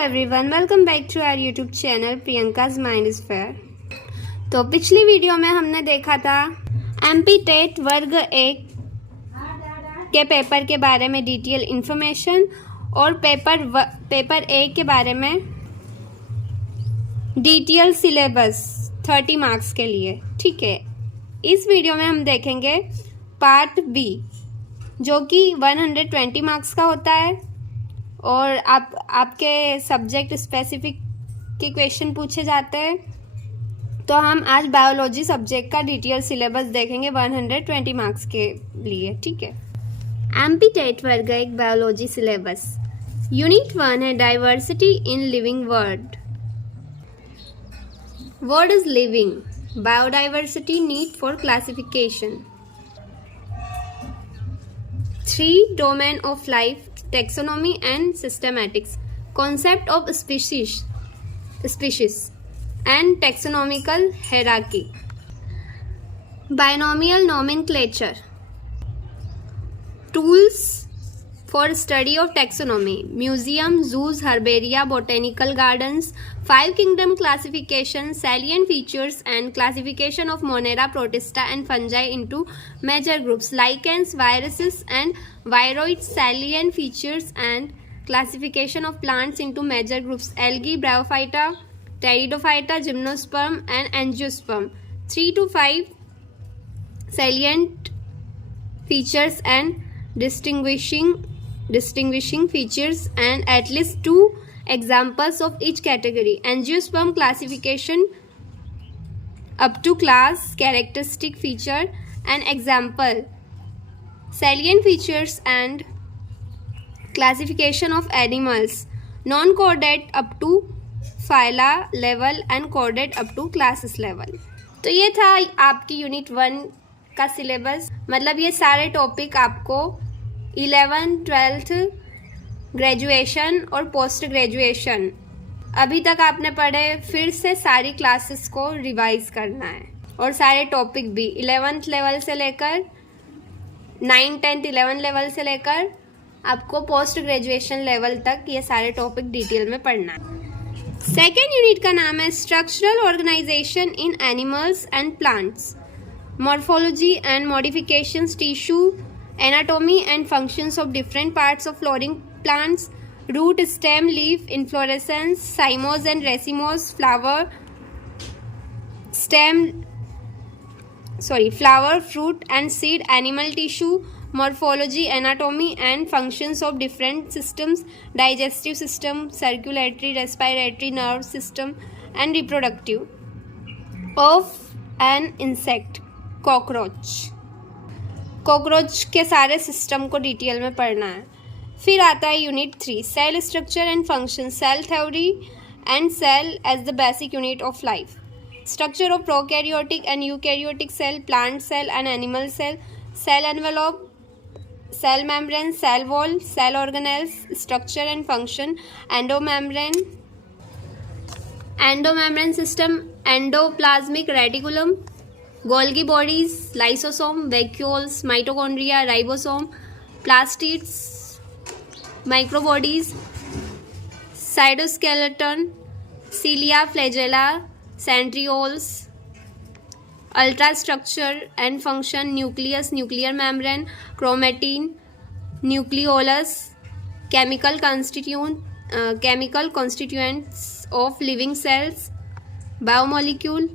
Everyone welcome back to our YouTube channel Priyanka's mind is fair. तो पिछली video में हमने देखा था एमपी टेट वर्ग 1 के पेपर के बारे में डिटेल इंफॉर्मेशन और पेपर 1 के बारे में डिटेल सिलेबस 30 मार्क्स के लिए। ठीक है, इस वीडियो में हम देखेंगे पार्ट बी जो कि 120 मार्क्स का होता है और आपके सब्जेक्ट स्पेसिफिक के क्वेश्चन पूछे जाते हैं। तो हम आज बायोलॉजी सब्जेक्ट का डिटेल सिलेबस देखेंगे 120 मार्क्स के लिए। ठीक है, एमपी टेट वर्ग 1 बायोलॉजी सिलेबस। यूनिट 1 है diversity in living world. Word is living, biodiversity need for classification. 3 domain of life, taxonomy and systematics, concept of species and taxonomical hierarchy, binomial nomenclature, tools for study of taxonomy, museum, zoos, herbaria, botanical gardens, 5 kingdom classification, salient features and classification of Monera, Protista and fungi into major groups, lichens, viruses and viroids, salient features and classification of plants into major groups, algae, bryophyta, pteridophyta, gymnosperm and angiosperm, 3 to 5 salient features and distinguishing features and at least 2 examples of each category. Angiosperm classification up to class, characteristic feature and example, salient features and classification of animals, non-chordate up to phyla level and chordate up to classes level. तो ये था आपकी unit 1 का syllabus. मतलब ये सारे topic आपको 11th 12th graduation और पोस्ट ग्रेजुएशन अभी तक आपने पढ़े, फिर से सारी क्लासेस को रिवाइज करना है और सारे टॉपिक भी 11th लेवल से लेकर 9th 10th 11th लेवल से लेकर आपको पोस्ट ग्रेजुएशन लेवल तक ये सारे टॉपिक डिटेल में पढ़ना है। सेकेंड यूनिट का नाम है structural organisation in animals and plants, morphology and modifications, tissue, anatomy and functions of different parts of flowering plants, root, stem, leaf, inflorescence, cymos and racemose, flower, fruit and seed, animal tissue, morphology, anatomy and functions of different systems, digestive system, circulatory, respiratory, nerve system and reproductive of an insect, cockroach के सारे system को detail में पढ़ना है। फिर आता है unit 3 cell structure and function, cell theory and cell as the basic unit of life, structure of prokaryotic and eukaryotic cell, plant cell and animal cell, cell envelope, cell membrane, cell wall, cell organelles, structure and function, endomembrane system, endoplasmic reticulum, Golgi bodies, lysosome, vacuoles, mitochondria, ribosome, plastids, microbodies, cytoskeleton, cilia, flagella, centrioles, ultrastructure and function, nucleus, nuclear membrane, chromatin, nucleolus, chemical constituents of living cells, biomolecule,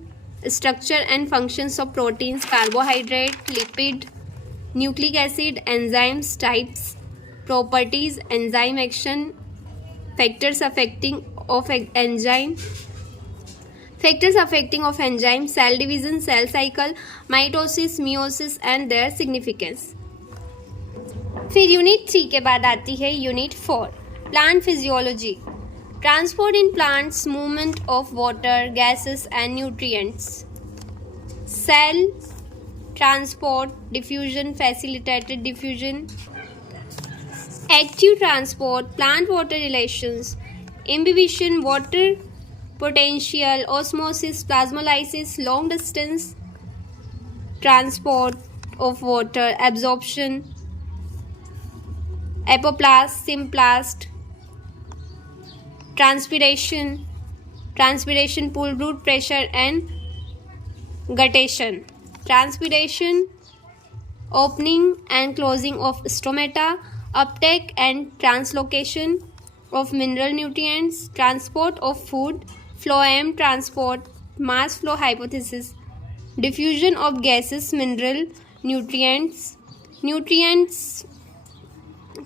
structure and functions of proteins, carbohydrate, lipid, nucleic acid, enzymes, types, properties, enzyme action, factors affecting of enzyme, cell division, cell cycle, mitosis, meiosis and their significance. फिर unit 3 के बाद आती है unit 4 plant physiology, transport in plants, movement of water, gases and nutrients, cell transport, diffusion, facilitated diffusion, active transport, plant water relations, imbibition, water potential, osmosis, plasmolysis, long distance transport of water, absorption, apoplast, symplast, transpiration, pool root pressure and guttation. Transpiration, opening and closing of stomata, uptake and translocation of mineral nutrients, transport of food, phloem transport, mass flow hypothesis, diffusion of gases, mineral nutrients,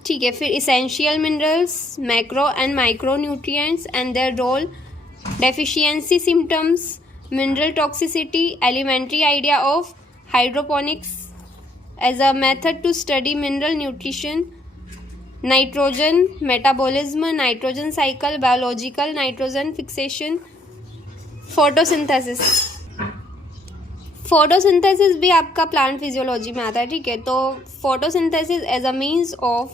ठीक है. फिर essential minerals, macro and micronutrients and their role, deficiency symptoms, mineral toxicity, elementary idea of hydroponics as a method to study mineral nutrition, nitrogen metabolism, nitrogen cycle, biological nitrogen fixation, photosynthesis. Photosynthesis भी आपका plant physiology में आता है, ठीक है. तो photosynthesis as a means of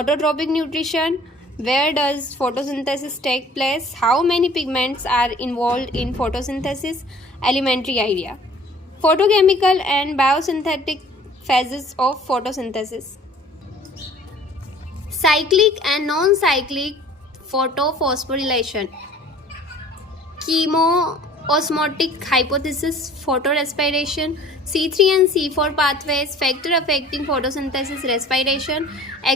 autotrophic nutrition. Where does photosynthesis take place? How many pigments are involve in photosynthesis? Elementary idea. Photochemical and biosynthetic phases of photosynthesis. Cyclic and non-cyclic photophosphorylation. Chemoosmotic hypothesis, photorespiration, C3 and C4 pathways, factor affecting photosynthesis, respiration,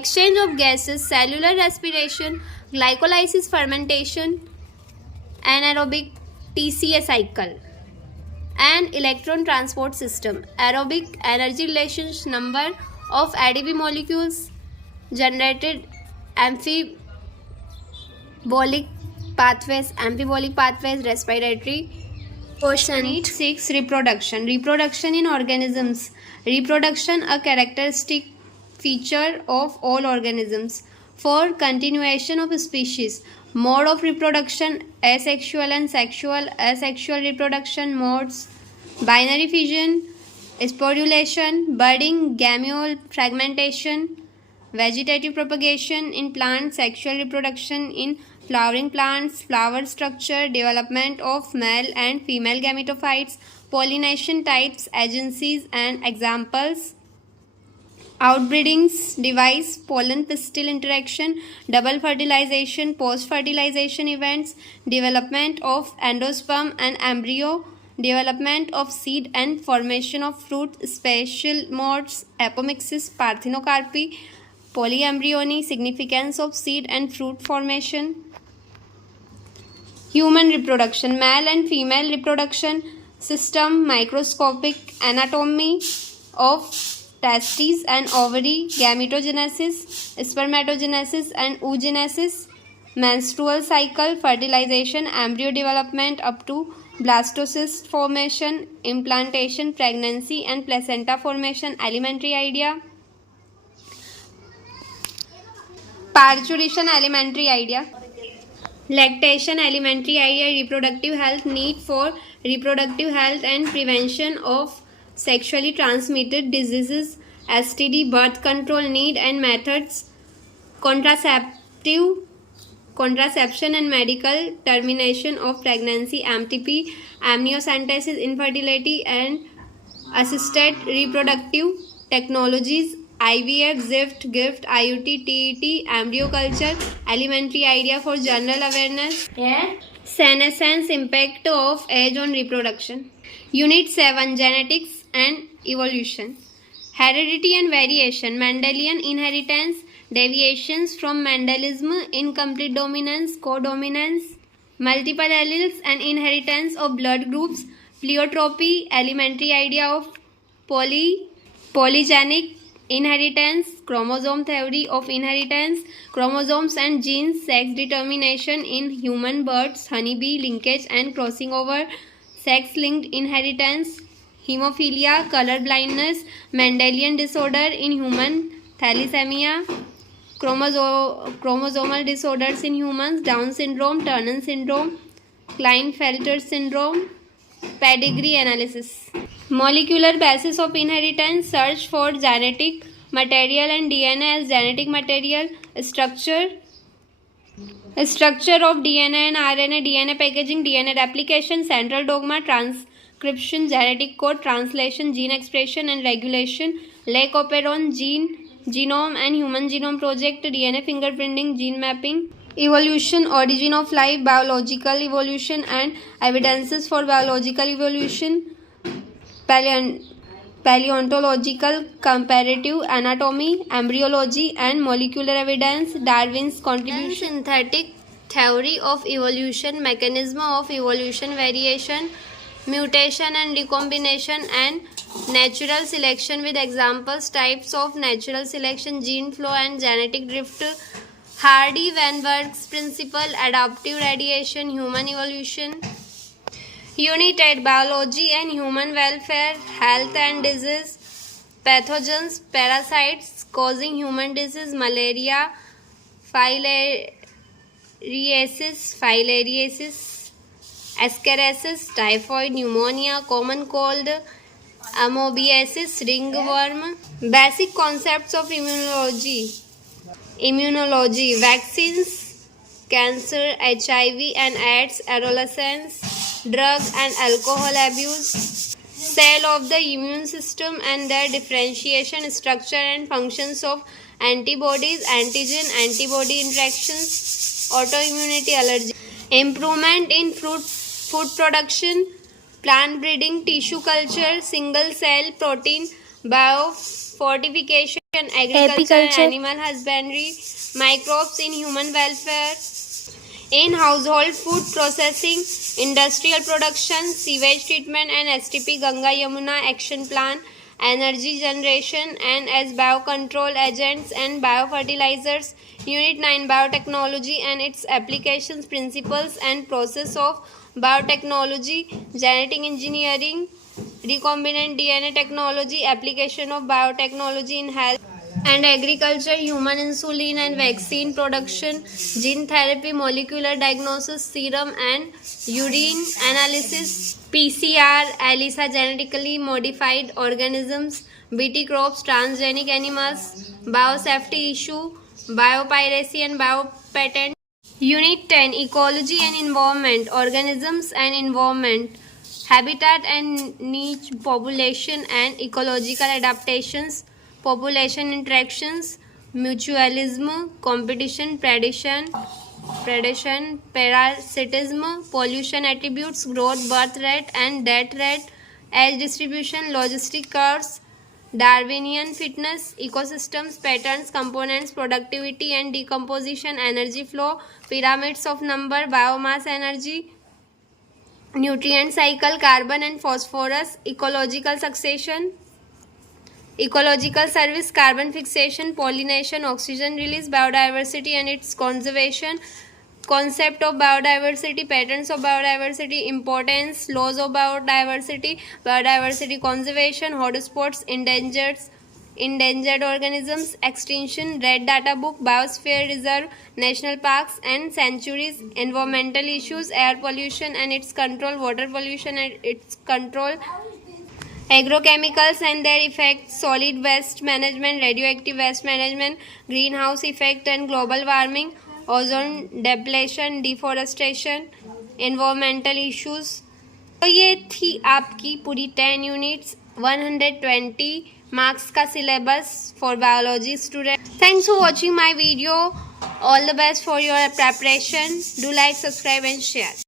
exchange of gases, cellular respiration, glycolysis, fermentation, anaerobic TCA cycle, and electron transport system. Aerobic energy relations, number of ADP molecules generated, amphibolic pathways, respiratory. Question 6. Reproduction in organisms. Reproduction, a characteristic feature of all organisms. For continuation of species. Mode of reproduction, asexual and sexual. Asexual reproduction modes, binary fission, sporulation, budding, gamete fragmentation, vegetative propagation in plants, sexual reproduction in flowering plants, flower structure, development of male and female gametophytes, pollination types, agencies and examples, outbreedings device, pollen pistil interaction, double fertilization, post fertilization events, development of endosperm and embryo, development of seed and formation of fruit, special modes, apomixis, parthenocarpy, polyembryony, significance of seed and fruit formation. Human reproduction, male and female reproduction system, microscopic anatomy of testes and ovary, gametogenesis, spermatogenesis and oogenesis, menstrual cycle, fertilization, embryo development up to blastocyst formation, implantation, pregnancy and placenta formation, elementary idea. Parturition, elementary idea. Lactation, elementary idea. Reproductive health, need for reproductive health and prevention of sexually transmitted diseases, STD, birth control need and methods, contraception and medical termination of pregnancy, MTP, amniocentesis, infertility and assisted reproductive technologies, IVF, ZIFT, GIFT, IUT, TET, embryo culture, elementary idea for general awareness. Senescence, impact of age on reproduction. Unit 7, genetics and evolution. Heredity and variation, Mendelian inheritance, deviations from Mendelism, incomplete dominance, codominance, multiple alleles and inheritance of blood groups, pleiotropy, elementary idea of polygenic inheritance, chromosome theory of inheritance, chromosomes and genes, sex determination in human birds, honeybee linkage and crossing over, sex-linked inheritance, hemophilia, color blindness, Mendelian disorder in human, thalassemia, chromosomal disorders in humans, Down syndrome, Turner syndrome, Klinefelter syndrome, pedigree analysis. Molecular basis of inheritance, search for genetic material and DNA as genetic material, structure of DNA and RNA, DNA packaging, DNA replication, central dogma, transcription, genetic code, translation, gene expression and regulation, Le Cooperon, genome and human genome project, DNA fingerprinting, gene mapping, evolution, origin of life, biological evolution and evidences for biological evolution, paleontological comparative anatomy, embryology and molecular evidence, Darwin's contribution, synthetic theory of evolution, mechanism of evolution, variation, mutation and recombination, and natural selection with examples, types of natural selection, gene flow and genetic drift, Hardy-Weinberg's principle, adaptive radiation, human evolution. Unit 8, biology and human welfare, health and disease, pathogens, parasites causing human disease, malaria, filariasis, ascariasis, typhoid, pneumonia, common cold, amoebiasis, ringworm. Basic concepts of immunology, vaccines, cancer, HIV and AIDS, adolescence, drug and alcohol abuse, cell of the immune system and their differentiation, structure and functions of antibodies, antigen-antibody interactions, autoimmunity, allergy, improvement in food production, plant breeding, tissue culture, single cell protein, biofortification, agriculture and animal husbandry, microbes in human welfare, in household food processing, industrial production, sewage treatment and STP, Ganga Yamuna action plan, energy generation and as biocontrol agents and biofertilizers. Unit 9, biotechnology and its applications, principles and process of biotechnology, genetic engineering, recombinant DNA technology, application of biotechnology in health and agriculture, human insulin and vaccine production, gene therapy, molecular diagnosis, serum and urine analysis, PCR, ELISA, genetically modified organisms, BT crops, transgenic animals, biosafety issue, biopiracy and biopatent. Unit 10, ecology and environment, organisms and environment, habitat and niche, population and ecological adaptations, population interactions, mutualism, competition, predation, parasitism, pollution attributes, growth, birth rate and death rate, age distribution, logistic curves, Darwinian fitness, ecosystems, patterns, components, productivity and decomposition, energy flow, pyramids of number, biomass energy, nutrient cycle, carbon and phosphorus, ecological succession, ecological service, carbon fixation, pollination, oxygen release, biodiversity and its conservation, concept of biodiversity, patterns of biodiversity, importance, laws of biodiversity, biodiversity conservation, hotspots, endangered organisms, extinction, red data book, biosphere reserve, national parks and sanctuaries, environmental issues, air pollution and its control, water pollution and its control, agrochemicals and their effects, solid waste management, radioactive waste management, greenhouse effect and global warming, ozone depletion, deforestation, environmental issues. तो ये थी आपकी पूरी 10 units 120 marks का syllabus for biology student. Thanks for watching my video. All the best for your preparation. Do like, subscribe and share.